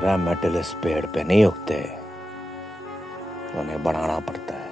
Metal इस पेड़ पे नहीं उगते, उन्हें बढ़ाना पड़ता है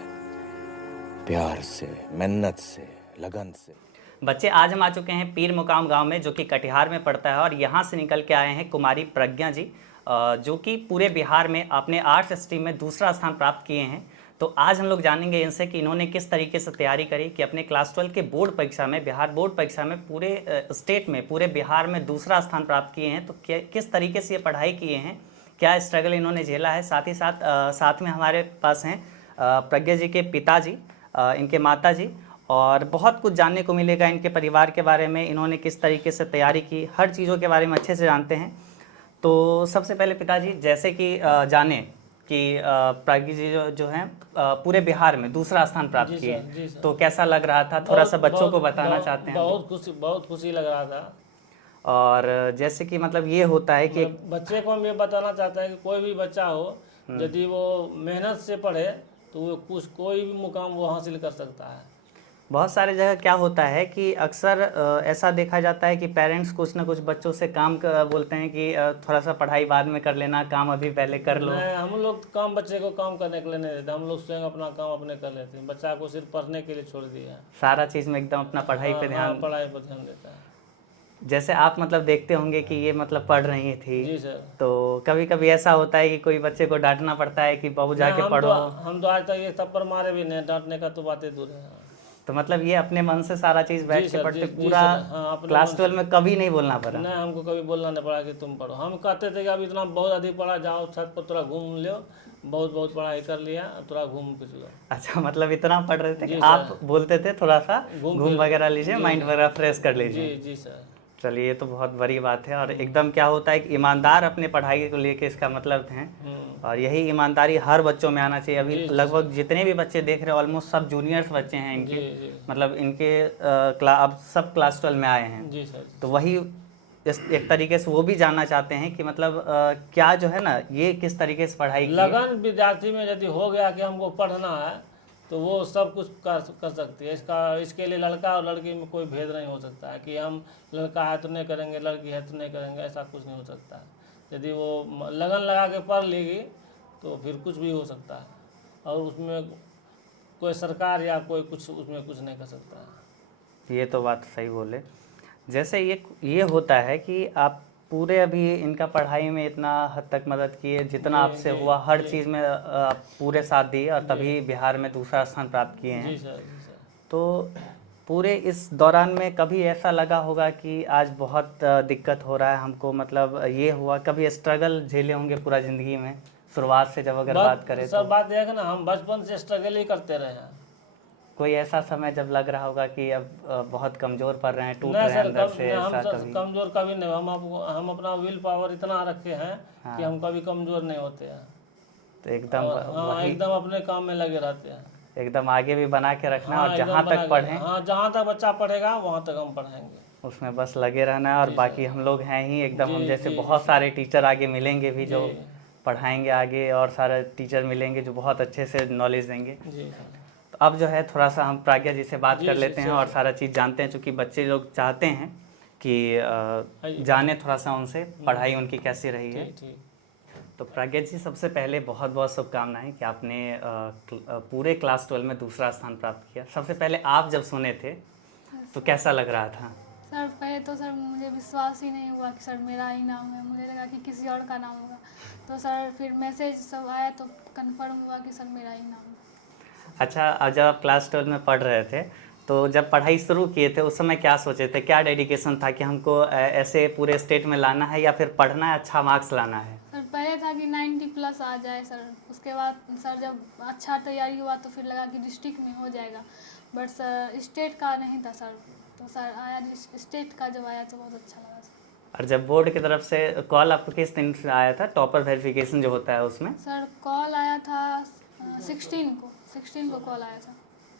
प्यार से, मेहनत से, लगन से। बच्चे आज हम आ चुके हैं पीर मुकाम गांव में, जो कि कटिहार में पड़ता है, और यहाँ से निकल के आए हैं कुमारी प्रज्ञा जी, जो कि पूरे बिहार में अपने आर्ट्स स्ट्रीम में दूसरा स्थान प्राप्त किए हैं। तो आज हम लोग जानेंगे इनसे कि इन्होंने किस तरीके से तैयारी करी कि अपने क्लास 12 के बोर्ड परीक्षा में, बिहार बोर्ड परीक्षा में पूरे स्टेट में, पूरे बिहार में दूसरा स्थान प्राप्त किए हैं। तो किस तरीके से ये पढ़ाई किए हैं, क्या स्ट्रगल इन्होंने झेला है। साथ ही साथ में हमारे पास हैं प्रज्ञा जी के पिताजी, इनके माता जी, और बहुत कुछ जानने को मिलेगा इनके परिवार के बारे में, इन्होंने किस तरीके से तैयारी की, हर चीज़ों के बारे में अच्छे से जानते हैं। तो सबसे पहले पिताजी, जैसे कि जाने कि प्रज्ञा जी जो हैं पूरे बिहार में दूसरा स्थान प्राप्त जी किए, सर, जी सर। तो कैसा लग रहा था, थोड़ा सा बच्चों को बताना चाहते हैं। बहुत खुशी लग रहा था। और जैसे कि मतलब ये होता है कि बच्चे को हम ये बताना चाहते हैं कि कोई भी बच्चा हो, यदि वो मेहनत से पढ़े तो वो कोई भी मुकाम वो हासिल कर सकता है। बहुत सारे जगह क्या होता है कि अक्सर ऐसा देखा जाता है कि पेरेंट्स कुछ ना कुछ बच्चों से बोलते हैं कि थोड़ा सा पढ़ाई बाद में कर लेना, काम अभी पहले कर लो। हम लोग काम बच्चे को काम करने के लिए नहीं देते, हम लोग स्वयं अपना काम अपने कर लेते हैं। बच्चा को सिर्फ पढ़ने के लिए छोड़ दिया है। सारा चीज़ में एकदम अपना पढ़ाई पे ध्यान। पढ़ाई पर ध्यान देता है। जैसे आप मतलब देखते होंगे कि ये मतलब पढ़ रही थी। जी सर। तो कभी कभी ऐसा होता है कि कोई बच्चे को डांटना पड़ता है कि बाबू जाके पढ़ो। हम तो आज तक ये थप्पड़ मारे भी नहीं, डांटने का तो बातें दूर है। तो मतलब ये अपने मन से सारा चीज़ बैठ के पढ़ते, पूरा हाँ, क्लास 12 में कभी नहीं बोलना पड़ा। नहीं, हमको कभी बोलना नहीं पड़ा कि तुम पढ़ो। हम कहते थे कि अब इतना बहुत अधिक पढ़ा, जाओ छत पर थोड़ा घूम लो, बहुत पढ़ाई कर लिया, थोड़ा घूम फिर लो। अच्छा, मतलब इतना पढ़ रहे थे कि आप बोलते थे थोड़ा सा घूम वगैरह लीजिए, माइंड वगैरह फ्रेश कर लीजिए। जी सर। चलिए, ये तो बहुत बड़ी बात है। और एकदम क्या होता है कि ईमानदार अपने पढ़ाई को लेके, इसका मतलब है। और यही ईमानदारी हर बच्चों में आना चाहिए। अभी लगभग जितने भी बच्चे देख रहे हैं, ऑलमोस्ट सब जूनियर्स बच्चे हैं इनके, मतलब इनके अब सब क्लास 12 में आए हैं। जी सर। तो वही एक तरीके से वो भी जानना चाहते हैं कि मतलब क्या जो है ना, ये किस तरीके से पढ़ाई की। लगन विद्यार्थी में यदि हो गया कि हमको पढ़ना है, तो वो सब कुछ कर सकती है। इसके लिए लड़का और लड़की में कोई भेद नहीं हो सकता है कि हम लड़का है तो नहीं करेंगे, लड़की है तो नहीं करेंगे, ऐसा कुछ नहीं हो सकता है। यदि वो लगन लगा के पढ़ लेगी तो फिर कुछ भी हो सकता है, और उसमें कोई सरकार या कोई कुछ उसमें कुछ नहीं कर सकता है। ये तो बात सही बोले। जैसे ये होता है कि आप पूरे अभी इनका पढ़ाई में इतना हद तक मदद किए, जितना आपसे हुआ हर चीज़ में आप पूरे साथ दिए, और तभी बिहार में दूसरा स्थान प्राप्त किए हैं। जी सर, जी सर। तो पूरे इस दौरान में कभी ऐसा लगा होगा कि आज बहुत दिक्कत हो रहा है हमको, मतलब ये हुआ, कभी स्ट्रगल झेले होंगे पूरा ज़िंदगी में, शुरुआत से जब अगर बात करें सर, तो। बात यह है कि ना, हम बचपन से स्ट्रगल ही करते रहे हैं। कोई ऐसा समय जब लग रहा होगा कि अब बहुत कमज़ोर पड़ रहे हैं, टूट रहे हैं अंदर से, ऐसा कभी? कमजोर कभी नहीं। हम अपना विल पावर इतना रखे हैं कि हम कभी कमजोर नहीं होते हैं। तो एकदम एकदम अपने काम में लगे रहते हैं। एकदम आगे भी बना के रखना, और जहाँ तक पढ़ें, जहाँ तक बच्चा पढ़ेगा वहाँ तक हम पढ़ाएंगे, उसमें बस लगे रहना है। और बाकी हम लोग हैं ही एकदम, हम जैसे बहुत सारे टीचर आगे मिलेंगे भी जो पढ़ाएंगे आगे, और सारे टीचर मिलेंगे जो बहुत अच्छे से नॉलेज देंगे। तो अब जो है थोड़ा सा हम प्रज्ञा जी से बात कर लेते हैं और सारा चीज़ जानते हैं, चूँकि बच्चे लोग चाहते हैं कि जाने थोड़ा सा उनसे पढ़ाई उनकी कैसी रही है। तो प्रज्ञा जी, सबसे पहले बहुत बहुत शुभकामनाएं कि आपने पूरे क्लास 12 में दूसरा स्थान प्राप्त किया। सबसे पहले आप जब सुने थे तो कैसा लग रहा था? सर, पहले तो सर मुझे विश्वास ही नहीं हुआ कि सर मेरा ही नाम है, मुझे लगा कि किसी और का नाम होगा। तो सर फिर मैसेज सब आया तो कंफर्म हुआ कि सर मेरा ही नाम है। अच्छा, अब जब आप क्लास 12 में पढ़ रहे थे, तो जब पढ़ाई शुरू किए थे उस समय क्या सोचे थे, क्या डेडिकेशन था कि हमको ऐसे पूरे स्टेट में लाना है, या फिर पढ़ना है, अच्छा मार्क्स लाना है? सर पहले था कि 90+ आ जाए सर। उसके बाद सर जब अच्छा तैयारी हुआ तो फिर लगा कि डिस्ट्रिक्ट में हो जाएगा, बट सर स्टेट का नहीं था सर। तो सर आया, स्टेट का जब आया तो बहुत अच्छा लगा सर। और जब बोर्ड की तरफ से कॉल आपको किस दिन से आया था, टॉपर वेरिफिकेशन जो होता है उसमें? सर कॉल आया था 16 को कॉल आया था।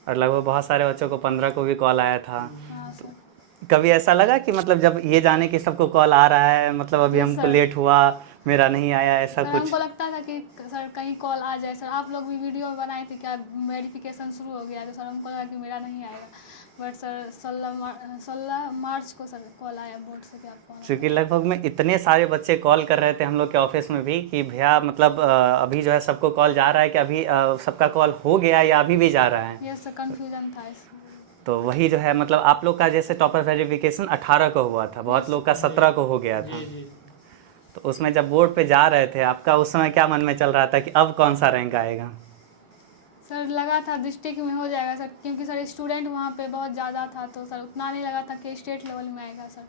और लगभग बहुत सारे बच्चों को 15 को भी कॉल आया था। हाँ सर। कभी ऐसा लगा कि मतलब जब ये जाने कि सबको कॉल आ रहा है, मतलब अभी हमको लेट हुआ, मेरा नहीं आया, ऐसा सर कुछ? हमको लगता था कि सर कहीं कॉल आ जाए। सर आप लोग भी वीडियो बनाए थे क्या, वेरिफिकेशन शुरू हो गया, तो सर हमको लगा कि मेरा नहीं आएगा। बट सर 16 मार्च को सर कॉल आया बोर्ड से कि आपको आना क्योंकि लगभग में इतने सारे बच्चे कॉल कर रहे थे हम लोग के ऑफिस में भी कि भैया मतलब अभी जो है सबको कॉल जा रहा है कि अभी सबका कॉल हो गया या अभी भी जा रहा है। है। ये सर कन्फ्यूजन था इसमें। तो वही जो है मतलब आप लोग का जैसे टॉपर वेरिफिकेशन 18 को हुआ था, बहुत लोग का 17 को हो गया था। जी जी। तो उसमें जब बोर्ड पे जा रहे थे आपका उस समय क्या मन में चल रहा था कि अब कौन सा रैंक आएगा? सर लगा था डिस्ट्रिक्ट में हो जाएगा सर, क्योंकि सर स्टूडेंट वहाँ पे बहुत ज़्यादा था, तो सर उतना नहीं लगा था कि स्टेट लेवल में आएगा सर।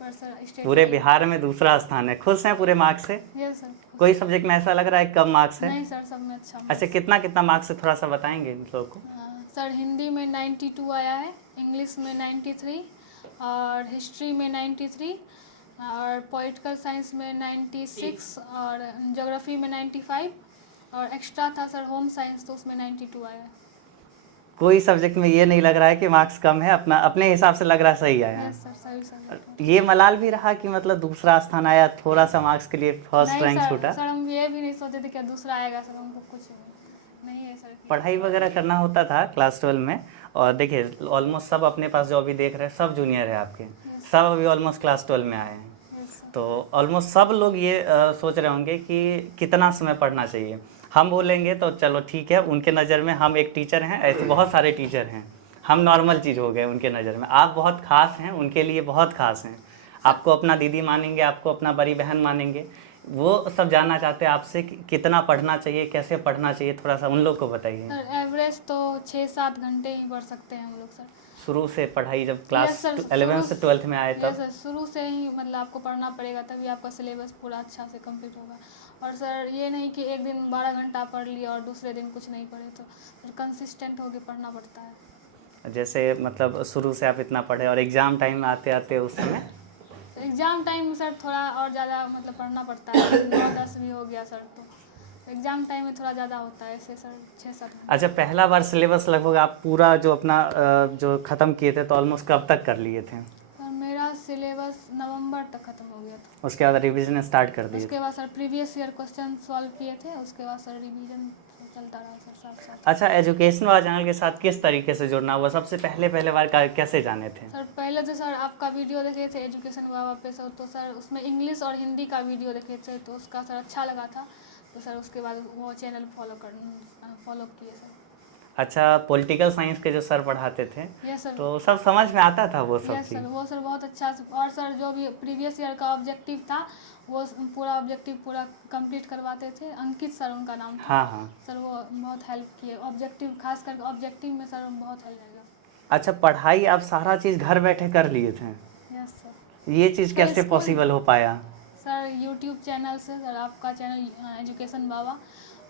पर सर स्टेट पूरे बिहार में दूसरा स्थान है, खुश हैं पूरे मार्क्स से? ये सर कोई सब्जेक्ट में ऐसा लग रहा है कम मार्क्स है? नहीं सर, सब में अच्छा अच्छा, कितना मार्क्स है थोड़ा सा बताएंगे हम लोग को? सर हिंदी में 92 आया है, इंग्लिश में 93 और हिस्ट्री में 93 और पॉलिटिकल साइंस में 96 और ज्योग्राफी में 95 और एक्स्ट्रा था सर होम साइंस, तो उसमें 92 आया है। कोई सब्जेक्ट में ये नहीं लग रहा है कि मार्क्स कम है, अपने हिसाब से लग रहा है सही आया है। यस सर, सही सर। ये मलाल भी रहा कि मतलब दूसरा स्थान आया, थोड़ा सा मार्क्स के लिए फर्स्ट रैंक छूटा? सर हम ये भी नहीं सोचे थे कि दूसरा आएगा सर, हमको कुछ नहीं है सर। पढ़ाई वगैरह करना होता था क्लास 12 में, और देखिए ऑलमोस्ट सब अपने पास जो अभी देख रहे हैं सब जूनियर है आपके, सब अभी ऑलमोस्ट क्लास 12 में आए हैं। तो ऑलमोस्ट सब लोग ये सोच रहे होंगे कि कितना समय पढ़ना चाहिए। हम बोलेंगे तो चलो ठीक है, उनके नज़र में हम एक टीचर हैं, ऐसे बहुत सारे टीचर हैं, हम नॉर्मल चीज़ हो गए उनके नज़र में। आप बहुत ख़ास हैं, उनके लिए बहुत ख़ास हैं, आपको अपना दीदी मानेंगे, आपको अपना बड़ी बहन मानेंगे। वो सब जानना चाहते हैं आपसे कि कितना पढ़ना चाहिए, कैसे पढ़ना चाहिए, थोड़ा सा उन लोग को बताइए। सर एवरेज तो 6-7 घंटे ही पढ़ सकते हैं हम लोग सर। शुरू से पढ़ाई जब क्लास Yes, sir, 11 से 12th में आए ये तब? सर शुरू से ही मतलब आपको पढ़ना पड़ेगा, तभी आपका सिलेबस पूरा अच्छा से कंप्लीट होगा। और सर ये नहीं कि एक दिन 12 घंटा पढ़ लिया और दूसरे दिन कुछ नहीं पढ़े, तो फिर कंसिस्टेंट होकर पढ़ना पड़ता है। जैसे मतलब शुरू से आप इतना पढ़े और एग्ज़ाम टाइम में आते आते उस समय एग्ज़ाम टाइम में सर थोड़ा और ज़्यादा मतलब पढ़ना पड़ता है, 9-10 भी हो गया सर, तो एग्ज़ाम टाइम में थोड़ा ज़्यादा होता है, ऐसे सर 6-7 घंटे। अच्छा, पहला बार सिलेबस लगभग आप पूरा जो अपना जो ख़त्म किए थे तो ऑलमोस्ट कब तक कर लिए थे? सर मेरा सिलेबस नवंबर तक ख़त्म हो गया था। उसके बाद रिवीजन स्टार्ट कर दिए? उसके बाद sir previous year question solve किए थे, उसके बाद सर रिवीजन चलता रहा सर साथ साथ। अच्छा, एजुकेशन वाला चैनल के साथ किस तरीके से जुड़ना हुआ? सबसे पहले बार कैसे जाने थे? सर पहले तो सर आपका वीडियो देखे थे एजुकेशन बाबा पे सर, तो सर उसमें इंग्लिश और हिंदी का वीडियो देखे थे, तो उसका सर अच्छा लगा था, तो सर उसके बाद वो चैनल फॉलो किए सर। अच्छा, पॉलिटिकल साइंस के जो सर पढ़ाते थे यस सर। तो सब समझ में आता था वो सब यस चीज़? सर, वो सर बहुत अच्छा और सर जो भी प्रीवियस ईयर का ऑब्जेक्टिव था वो पूरा ऑब्जेक्टिव पूरा कंप्लीट करवाते थे। अंकित सर उनका नाम था। हाँ हाँ। सर वो बहुत हेल्प किए ऑब्जेक्टिव, खास करके ऑब्जेक्टिव में सर बहुत हेल्प लगा। अच्छा, पढ़ाई आप सारा चीज़ घर बैठे कर लिए थे? Yes sir. ये चीज़ कैसे पॉसिबल हो पाया? सर यूट्यूब चैनल से, सर आपका चैनल एजुकेशन बाबा,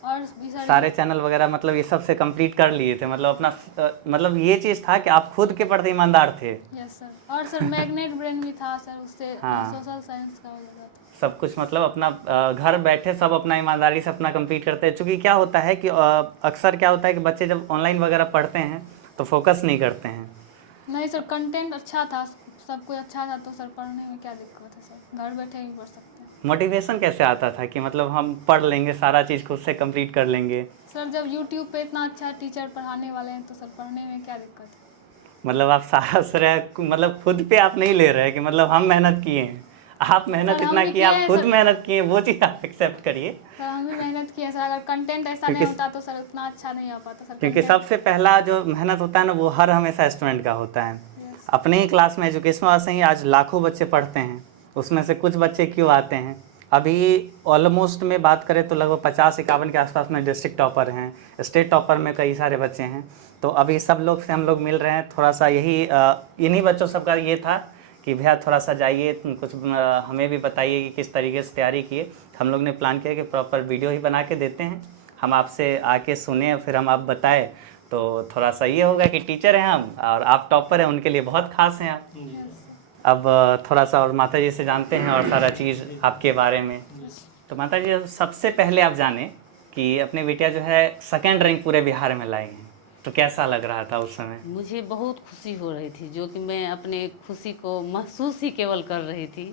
और भी सर सारे चैनल वगैरह मतलब ये सब से कंप्लीट कर लिए थे, मतलब अपना मतलब ये चीज़ था कि आप खुद के प्रति ईमानदार थे? Yes sir. और सर मैग्नेट ब्रेन भी था सर, उससे हाँ। सोशल साइंस का हो जाता था। सब कुछ मतलब अपना घर बैठे सब अपना ईमानदारी से अपना कंप्लीट करते हैं। चूँकि क्या होता है कि अक्सर क्या होता है कि बच्चे जब ऑनलाइन वगैरह पढ़ते हैं तो फोकस नहीं करते हैं। नहीं सर, कंटेंट अच्छा था, सब कुछ अच्छा था, तो सर पढ़ने में क्या दिक्कत है सर, घर बैठे ही पढ़ सकते हैं। मोटिवेशन कैसे आता था कि मतलब हम पढ़ लेंगे, सारा चीज़ खुद से कंप्लीट कर लेंगे? सर जब यूट्यूब पे इतना अच्छा टीचर पढ़ाने वाले हैं तो सर पढ़ने में क्या दिक्कत है। मतलब आप सारा श्रेय मतलब खुद पे आप नहीं ले रहे कि मतलब हम मेहनत किए हैं, आप मेहनत सर, हम इतना भी किए, आप किए खुद सर। मेहनत किए, वो चीज़ आप एक्सेप्ट करिए। सर हम भी मेहनत किए सर, अगर कंटेंट ऐसा क्योंकि नहीं होता तो सर उतना अच्छा नहीं आ पाता सर। क्योंकि content- सबसे पहला जो मेहनत होता है ना वो हर हमेशा स्टूडेंट का होता है। Yes। अपने ही क्लास में एजुकेशन वाला से ही आज लाखों बच्चे पढ़ते हैं, उसमें से कुछ बच्चे क्यों आते हैं? अभी ऑलमोस्ट में बात करें तो लगभग 50-51 के आसपास में डिस्ट्रिक्ट टॉपर हैं, स्टेट टॉपर में कई सारे बच्चे हैं। तो अभी सब लोग से हम लोग मिल रहे हैं, थोड़ा सा यही इन्हीं बच्चों सबका ये था कि भैया थोड़ा सा जाइए, कुछ हमें भी बताइए कि किस तरीके से तैयारी किए। हम लोग ने प्लान किया कि प्रॉपर वीडियो ही बना के देते हैं, हम आपसे आके सुने फिर हम आप बताएं, तो थोड़ा सा ये होगा कि टीचर हैं हम और आप टॉपर हैं, उनके लिए बहुत खास हैं आप। अब थोड़ा सा और माता जी से जानते हैं और सारा चीज़ आपके बारे में। तो माता जी सबसे पहले आप जाने कि अपने बेटिया जो है 2nd रैंक पूरे बिहार में लाई हैं, तो कैसा लग रहा था उस समय? मुझे बहुत खुशी हो रही थी, जो कि मैं अपने खुशी को महसूस ही केवल कर रही थी।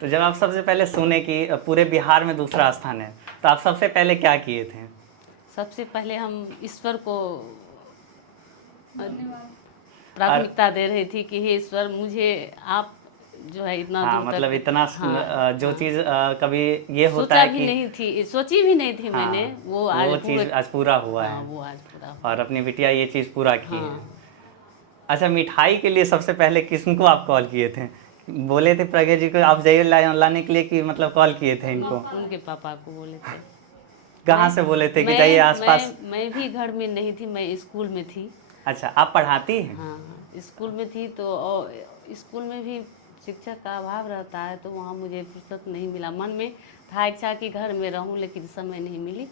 तो जब आप सबसे पहले सुने कि पूरे बिहार में दूसरा स्थान है तो आप सबसे पहले क्या किए थे? सबसे पहले हम ईश्वर को प्राथमिकता दे रही थी कि हे ईश्वर मुझे आप जो है इतना हाँ, दूर मतलब तक इतना जो चीज़ कभी ये होता सोचा है भी कि नहीं थी, सोची भी नहीं थी मैंने, वो आज चीज़ आज पूरा हुआ हाँ, है वो आज पूरा और अपनी बिटिया ये चीज़ पूरा की है। हाँ। अच्छा, मिठाई के लिए सबसे पहले किसको आप कॉल किए थे? बोले थे प्रज्ञा जी को आप जाइए लाने के लिए, कि मतलब कॉल किए थे इनको? उनके पापा को बोले थे। कहाँ से बोले थे कि जाइए आसपास? मैं भी घर में नहीं थी, मैं स्कूल में थी। अच्छा, आप पढ़ाती हैं? हाँ, स्कूल में थी तो और स्कूल में भी शिक्षक का अभाव रहता है, तो वहाँ मुझे फुर्सत नहीं मिला। मन में था इच्छा कि घर में रहूँ, लेकिन समय नहीं मिली।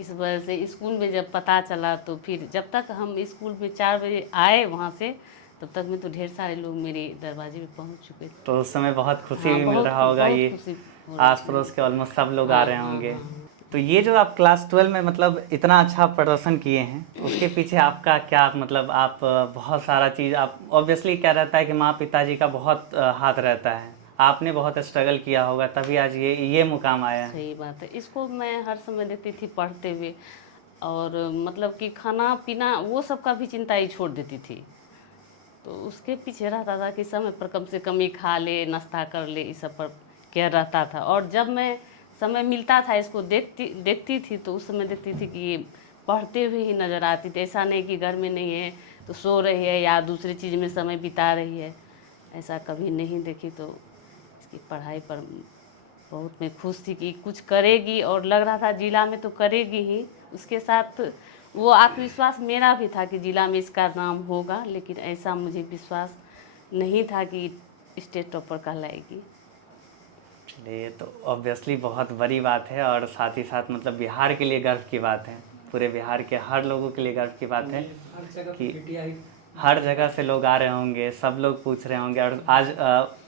इस वजह से स्कूल में जब पता चला तो फिर जब तक हम स्कूल में 4 बजे आए वहाँ से, तब तक में तो ढेर सारे लोग मेरे दरवाजे पे पहुँच चुके थे। तो उस समय बहुत खुशी हाँ, भी मिल बहुत- रहा होगा। बहुत ये खुशी हो रही आस पड़ोस के ऑलमोस्ट सब लोग आ रहे होंगे। तो ये जो आप क्लास 12 में मतलब इतना अच्छा प्रदर्शन किए हैं, उसके पीछे आपका क्या मतलब आप बहुत सारा चीज़ आप ऑब्वियसली क्या रहता है कि माँ पिताजी का बहुत हाथ रहता है, आपने बहुत स्ट्रगल किया होगा तभी आज ये मुकाम आया है। सही बात है। इसको मैं हर समय देखती थी पढ़ते हुए, और मतलब कि खाना पीना वो सब का भी चिंता ही छोड़ देती थी। तो उसके पीछे रहता था कि समय पर कम से कम ये खा ले, नाश्ता कर ले, इस सब पर केयर रहता था। और जब मैं समय मिलता था इसको देखती थी तो उस समय देखती थी कि ये पढ़ते हुए ही नज़र आती थी। ऐसा नहीं कि घर में नहीं है तो सो रही है या दूसरी चीज़ में समय बिता रही है, ऐसा कभी नहीं देखी। तो इसकी पढ़ाई पर बहुत मैं खुश थी कि कुछ करेगी, और लग रहा था जिला में तो करेगी ही। उसके साथ वो आत्मविश्वास मेरा भी था कि जिला में इसका नाम होगा, लेकिन ऐसा मुझे विश्वास नहीं था कि स्टेट टॉपर कहलाएगी। ये तो ऑब्वियसली बहुत बड़ी बात है, और साथ ही साथ मतलब बिहार के लिए गर्व की बात है, पूरे बिहार के हर लोगों के लिए गर्व की बात है कि हर जगह से लोग आ रहे होंगे, सब लोग पूछ रहे होंगे। और आज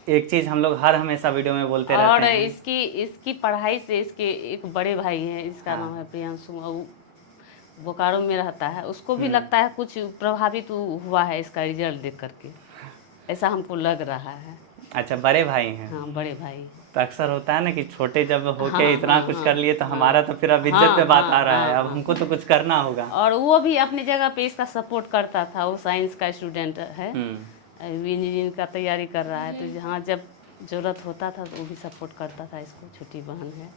एक चीज़ हम लोग हर हमेशा वीडियो में बोलते और रहते हैं। इसकी पढ़ाई से इसके एक बड़े भाई हैं, इसका नाम है प्रियांशु, वो बोकारो में रहता है। उसको भी लगता है कुछ प्रभावित हुआ है इसका रिजल्ट देख करके, ऐसा हमको लग रहा है। अच्छा, बड़े भाई हैं? हाँ, बड़े भाई। तो अक्सर होता है ना कि छोटे जब होके हाँ, इतना हाँ, कुछ हाँ, कर लिए तो हाँ, हमारा तो फिर अब इज्जत हाँ, पे बात हाँ, आ रहा है, हाँ, अब हमको तो कुछ करना होगा। और वो भी अपनी जगह पे इसका सपोर्ट करता था। वो साइंस का स्टूडेंट है, इंजीनियरिंग का तैयारी कर रहा है, तो जहाँ जब ज़रूरत होता था तो वो भी सपोर्ट करता था इसको। छोटी बहन है।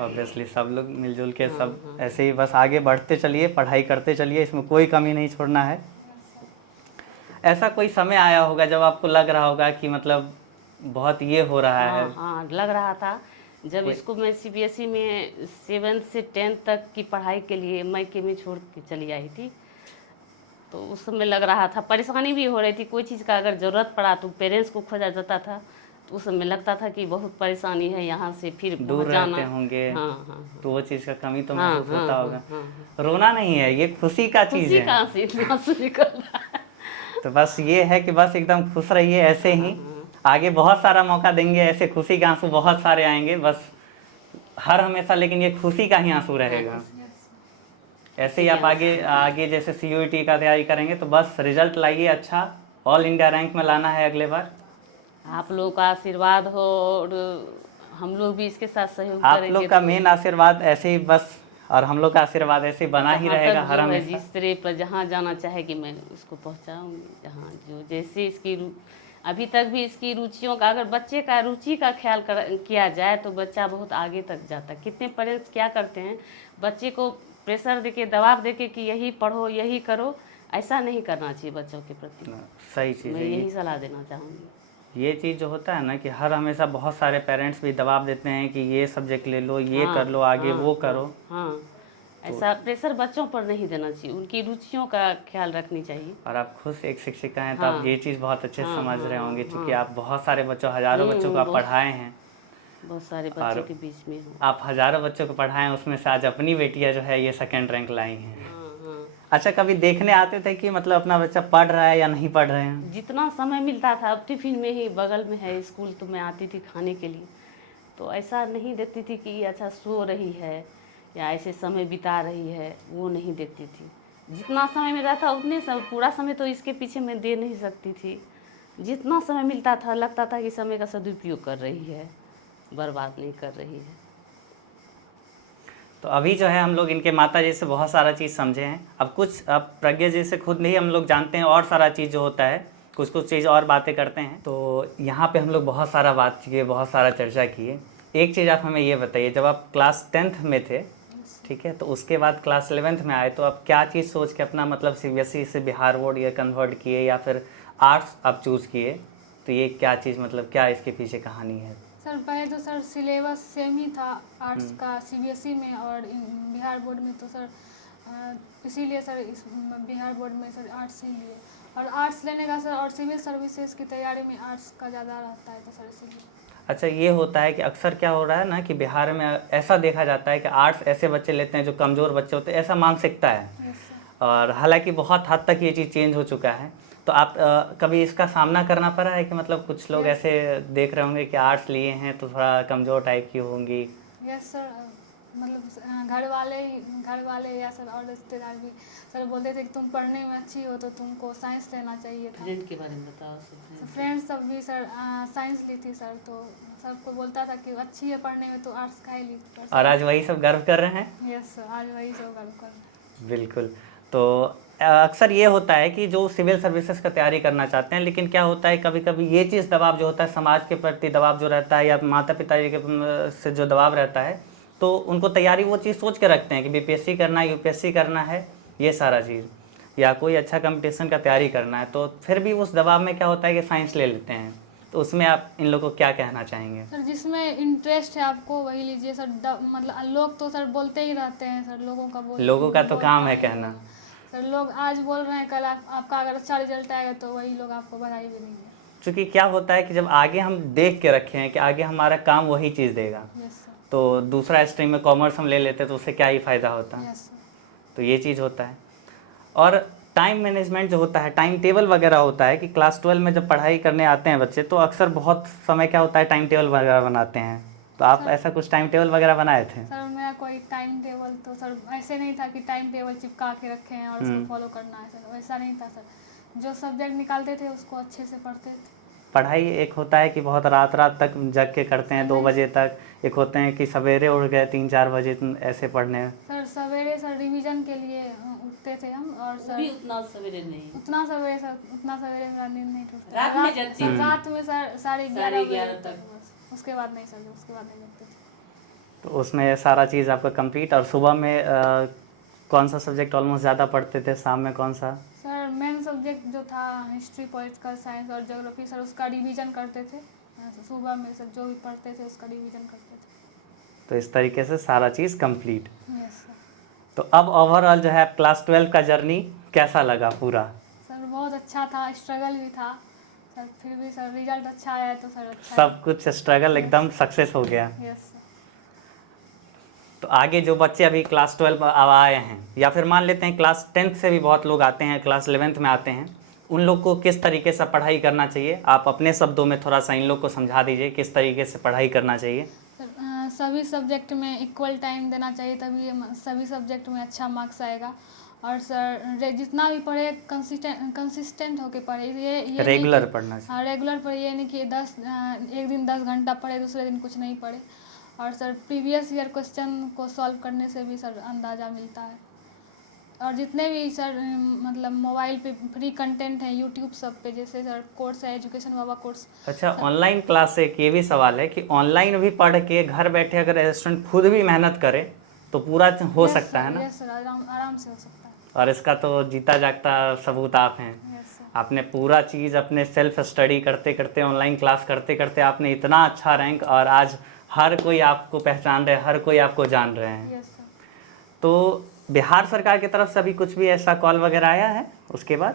ऑब्वियसली सब लोग मिलजुल के सब ऐसे ही बस आगे बढ़ते चलिए, पढ़ाई करते चलिए, इसमें कोई कमी नहीं छोड़ना है। ऐसा कोई समय आया होगा जब आपको लग रहा होगा कि मतलब बहुत ये हो रहा है? हाँ, लग रहा था। जब इसको मैं CBSE में 7 से 10 तक की पढ़ाई के लिए मायके में छोड़ के चली आई थी, तो उस समय लग रहा था, परेशानी भी हो रही थी। कोई चीज़ का अगर ज़रूरत पड़ा तो पेरेंट्स को खोजा जाता था, तो उस समय लगता था कि बहुत परेशानी है, यहाँ से फिर दूर जाना। रहते होंगे। हाँ, तो वो चीज़ का कमी तो हाँ, महसूस होता हाँ, होगा। हाँ, रोना नहीं है, ये खुशी का चीज़ खुशी है। कहाँ से इतना आंसू निकल रहा है। तो बस ये है कि बस एकदम खुश रहिए ऐसे ही, आगे बहुत सारा मौका देंगे, ऐसे खुशी के आंसू बहुत सारे आएंगे, बस हर हमेशा लेकिन ये खुशी का ही आंसू रहेगा। ऐसे ही आप आगे आगे जैसे CUET का तैयारी करेंगे तो बस रिजल्ट लाइए अच्छा, ऑल इंडिया रैंक में लाना है अगले बार। आप लोगों का आशीर्वाद हो और हम लोग भी इसके साथ सहयोग आप करेंगे। लोग का तो मेन आशीर्वाद ऐसे ही बस, और हम लोग का आशीर्वाद ऐसे ही बना ही जहाँ रहेगा तक हर जो है, हमेशा। जिस तरह पर जहाँ जाना चाहेगी मैं उसको पहुँचाऊँगी। जहाँ जो जैसे इसकी अभी तक भी इसकी रुचियों का, अगर बच्चे का रुचि का ख्याल किया जाए तो बच्चा बहुत आगे तक जाता है। कितने पेरेंट्स क्या करते हैं, बच्चे को प्रेशर देके, दबाव देके कि यही पढ़ो यही करो, ऐसा नहीं करना चाहिए बच्चों के प्रति। सही चीज़ मैं है यही सलाह देना चाहूँगी। ये चीज़ जो होता है ना कि हर हमेशा बहुत सारे पेरेंट्स भी दबाव देते हैं कि ये सब्जेक्ट ले लो, ये कर लो, आगे वो करो। हाँ, ऐसा प्रेशर बच्चों पर नहीं देना चाहिए, उनकी रुचियों का ख्याल रखनी चाहिए। और आप खुद एक शिक्षिका हैं तो आप ये चीज़ बहुत अच्छे से समझ रहे होंगे, क्योंकि आप बहुत सारे बच्चों, हजारों बच्चों को आप पढ़ाए हैं। बहुत सारे बच्चों के बीच में हूँ। आप हजारों बच्चों को पढ़ाए हैं, उसमें से आज अपनी बेटियां जो है ये 2nd रैंक लाई हैं। अच्छा, कभी देखने आते थे कि मतलब अपना बच्चा पढ़ रहा है या नहीं पढ़ रहे हैं? जितना समय मिलता था, अब टिफिन में ही बगल में है स्कूल, तो मैं आती थी खाने के लिए, तो ऐसा नहीं देखती थी कि अच्छा सो रही है या ऐसे समय बिता रही है, वो नहीं देखती थी। जितना समय मिलता था उतने समय, पूरा समय तो इसके पीछे मैं दे नहीं सकती थी। जितना समय मिलता था लगता था कि समय का सदुपयोग कर रही है, बर्बाद नहीं कर रही है। तो अभी जो है हम लोग इनके माता जी से बहुत सारा चीज़ समझे हैं। अब प्रज्ञा जी से खुद नहीं हम लोग जानते हैं और सारा चीज़ जो होता है, कुछ चीज़ और बातें करते हैं। तो यहाँ पे हम लोग बहुत सारा बात किए, बहुत सारा चर्चा किए। एक चीज़ आप हमें ये बताइए, जब आप क्लास 10th में थे, ठीक है, तो उसके बाद क्लास 11th में आए, तो आप क्या चीज़ सोच के अपना मतलब CBSE से बिहार बोर्ड या कन्वर्ट किए या फिर आर्ट्स आप चूज़ किए? तो ये क्या चीज़, मतलब क्या इसके पीछे कहानी है? सर पहले तो सर सिलेबस सेम ही था आर्ट्स का CBSE में और बिहार बोर्ड में, तो सर इसीलिए सर इस बिहार बोर्ड में सर आर्ट्स ही लिए। और आर्ट्स लेने का सर और सिविल सर्विसेज की तैयारी में आर्ट्स का ज़्यादा रहता है, तो सर इसीलिए। अच्छा, ये होता है कि अक्सर क्या हो रहा है ना कि बिहार में ऐसा देखा जाता है कि आर्ट्स ऐसे बच्चे लेते हैं जो कमज़ोर बच्चे होते हैं, ऐसा मानसिकता है। Yes sir. और हालांकि बहुत हद तक ये चीज़ चेंज हो चुका है। तो आप कभी इसका सामना करना पड़ा है कि मतलब कुछ लोग ऐसे देख रहे होंगे कि आर्ट्स लिए हैं तो थोड़ा कमज़ोर टाइप की होंगी? यस सर, मतलब घर वाले या सर और रिश्तेदार भी सर बोलते थे कि तुम पढ़ने में अच्छी हो तो तुमको साइंस लेना चाहिए था। फ्रेंड के बारे में बताओ। फ्रेंड्स सब भी सर साइंस ली थी सर, तो सबको बोलता था कि अच्छी है पढ़ने में तो आर्ट्स का ही ली। और आज वही सब गर्व कर रहे हैं? यस सर, आज वही सब गर्व कर रहे हैं। बिल्कुल। तो अक्सर ये होता है कि जो सिविल सर्विसेज का तैयारी करना चाहते हैं, लेकिन क्या होता है कभी कभी ये चीज़ दबाव जो होता है, समाज के प्रति दबाव जो रहता है या माता पिता जी के से जो दबाव रहता है, तो उनको तैयारी वो चीज़ सोच के रखते हैं कि BPSC करना है, UPSC करना है, ये सारा चीज़, या कोई अच्छा कंपटीशन का तैयारी करना है, तो फिर भी उस दबाव में क्या होता है कि साइंस ले लेते हैं। तो उसमें आप इन लोगों को क्या कहना चाहेंगे? सर जिसमें इंटरेस्ट है आपको वही लीजिए सर। मतलब लोग तो सर बोलते ही रहते हैं सर, लोगों का तो काम है कहना। सर लोग आज बोल रहे हैं, कल आपका अगर अच्छा रिजल्ट आएगा तो वही लोग आपको बधाई भी देंगे। क्योंकि क्या होता है कि जब आगे हम देख के रखे हैं कि आगे हमारा काम वही चीज़ देगा, यस सर। तो दूसरा स्ट्रीम में कॉमर्स हम ले लेते तो उससे क्या ही फ़ायदा होता है। Yes sir. तो ये चीज़ होता है। और टाइम मैनेजमेंट जो होता है, टाइम टेबल वगैरह होता है कि क्लास 12 में जब पढ़ाई करने आते हैं बच्चे, तो अक्सर बहुत समय क्या होता है टाइम टेबल वगैरह बनाते हैं। तो आप ऐसा कुछ टाइम टेबल वगैरह बनाए थे? सर मेरा कोई टाइम टेबल तो सर ऐसे नहीं था कि टाइम टेबल चिपका के रखे हैं और उसको फॉलो करना है सर, वैसा नहीं था सर। जो सब्जेक्ट निकालते थे उसको अच्छे से पढ़ते थे। पढ़ाई एक होता है कि बहुत रात तक जग के करते हैं 2 बजे तक, एक होते हैं कि सवेरे उठ गए 3-4 बजे ऐसे पढ़ने। सर सवेरे सर रिवीजन के लिए उठते थे हम, और सर भी उतना सवेरे नहीं, उतना सवेरे मेरा नींद नहीं टूटता। रात में जगती थी। रात में सर 11:30 बजे तक बस, उसके बाद नहीं सर, उसके बाद नहीं जगते थे। तो उसमें सारा चीज़ आपका कंप्लीट। और सुबह में कौन सा सब्जेक्ट ऑलमोस्ट ज़्यादा पढ़ते थे, शाम में कौन सा? सर मेन सब्जेक्ट जो था हिस्ट्री, पॉलिटिकल साइंस और ज्योग्राफी सर, उसका रिवीजन करते थे। सुबह में सर जो भी पढ़ते थे उसका रिवीजन करते थे। तो इस तरीके से सारा चीज़ कंप्लीट। Yes sir. तो अब ओवरऑल जो है क्लास 12 का जर्नी कैसा लगा पूरा? सर बहुत अच्छा था, स्ट्रगल भी था सर, फिर भी सर रिजल्ट अच्छा आया तो सर अच्छा सब कुछ स्ट्रगल एकदम सक्सेस हो गया। है। Yes sir. तो आगे जो बच्चे अभी क्लास 12 में अब आए हैं, या फिर मान लेते हैं क्लास 10th से भी बहुत लोग आते हैं, क्लास 11th में आते हैं, उन लोग को किस तरीके से पढ़ाई करना चाहिए? आप अपने शब्दों में थोड़ा सा इन लोग को समझा दीजिए किस तरीके से पढ़ाई करना चाहिए। सर सभी सब्जेक्ट में इक्वल टाइम देना चाहिए, तभी सभी सब्जेक्ट में अच्छा मार्क्स आएगा। और सर जितना भी पढ़े कंसिस्टेंट होके पढ़े, ये रेगुलर पढ़ना चाहिए। हाँ रेगुलर पढ़े, ये नहीं कि एक दिन 10 घंटा पढ़े दूसरे दिन कुछ नहीं पढ़े। और सर प्रीवियस ईयर क्वेश्चन को सॉल्व करने से भी सर अंदाज़ा मिलता है। और जितने भी सर मतलब मोबाइल पे फ्री कंटेंट है यूट्यूब सब पे, जैसे सर कोर्स है एजुकेशन बाबा कोर्स। अच्छा, ऑनलाइन क्लास से एक ये भी सवाल है कि ऑनलाइन भी पढ़ के घर बैठे अगर स्टूडेंट खुद भी मेहनत करे तो पूरा हो सकता है ना? यस सर, आराम से हो सकता है। और इसका तो जीता जागता सबूत आप हैं। Yes sir. आपने पूरा चीज़ अपने सेल्फ स्टडी करते करते, ऑनलाइन क्लास करते करते आपने इतना अच्छा रैंक, और आज हर कोई आपको पहचान रहे, हर कोई आपको जान रहे हैं। Yes sir. तो बिहार सरकार की तरफ से अभी कुछ भी ऐसा कॉल वगैरह आया है उसके बाद?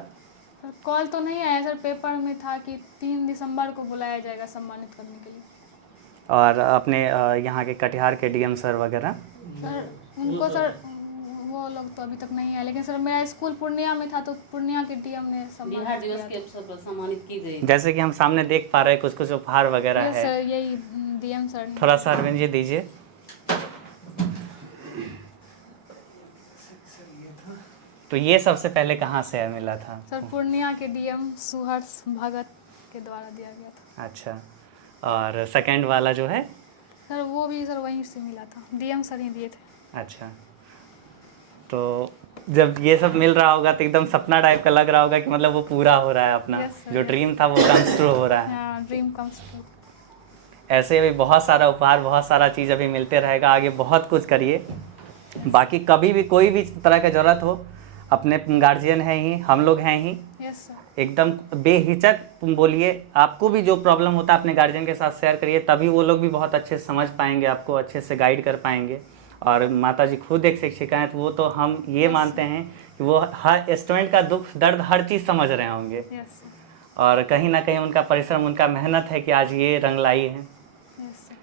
सर कॉल तो नहीं आया सर, पेपर में था कि 3 दिसंबर को बुलाया जाएगा सम्मानित करने के लिए। और अपने यहाँ के कटिहार के DM सर वगैरह? सर उनको सर वो लोग तो अभी तक नहीं आए, लेकिन सर मेरा स्कूल पूर्णिया में था तो पूर्णिया के DM ने बिहार सम्मानित दिवस किया के अवसर पर सम्मानित की गई। जैसे कि हम सामने देख पा रहे हैं कुछ उपहार वगैरह यस है। सर, यही DM सर ने। थोड़ा सा अरविंद जी दीजिए। तो ये सबसे पहले कहाँ से मिला था? सर पूर्णिया के DM सुहर्ष भगत के द्वारा दिया गया था। अच्छा, और सेकंड वाला जो है? सर वो भी सर वहीं से मिला था, DM सर ही दिए थे। अच्छा, तो जब ये सब मिल रहा होगा तो एकदम सपना टाइप का लग रहा होगा कि मतलब वो पूरा हो रहा है अपना। Yes, sir. जो ड्रीम था वो कम्स ट्रू हो रहा है। हाँ, ड्रीम कम्स ट्रू। ऐसे भी बहुत सारा उपहार, बहुत सारा चीज़ अभी मिलते रहेगा, आगे बहुत कुछ करिए। बाकी कभी भी कोई भी तरह का ज़रूरत हो, अपने गार्जियन हैं ही, हम लोग हैं ही, यस सर। एकदम बेहिचक बोलिए। आपको भी जो प्रॉब्लम होता है अपने गार्जियन के साथ शेयर करिए, तभी वो लोग भी बहुत अच्छे से समझ पाएंगे, आपको अच्छे से गाइड कर पाएंगे। और माता जी खुद एक शिक्षिका हैं, तो वो तो हम ये मानते हैं कि वो हर स्टूडेंट का दुख दर्द हर चीज़ समझ रहे होंगे, यस सर। और कहीं ना कहीं उनका परिश्रम, उनका मेहनत है कि आज ये रंग लाई है। Yes sir.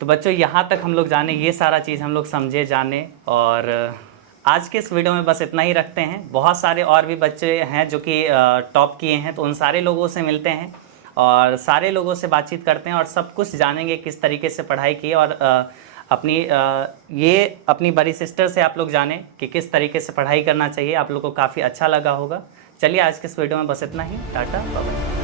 तो बच्चों, यहाँ तक हम लोग जाने, ये सारा चीज़ हम लोग समझे जाने, और आज के इस वीडियो में बस इतना ही रखते हैं। बहुत सारे और भी बच्चे हैं जो कि टॉप किए हैं, तो उन सारे लोगों से मिलते हैं और सारे लोगों से बातचीत करते हैं और सब कुछ जानेंगे किस तरीके से पढ़ाई की, और ये अपनी बड़ी सिस्टर से आप लोग जानें कि किस तरीके से पढ़ाई करना चाहिए। आप लोग को काफ़ी अच्छा लगा होगा। चलिए, आज के इस वीडियो में बस इतना ही। Tata, bye bye.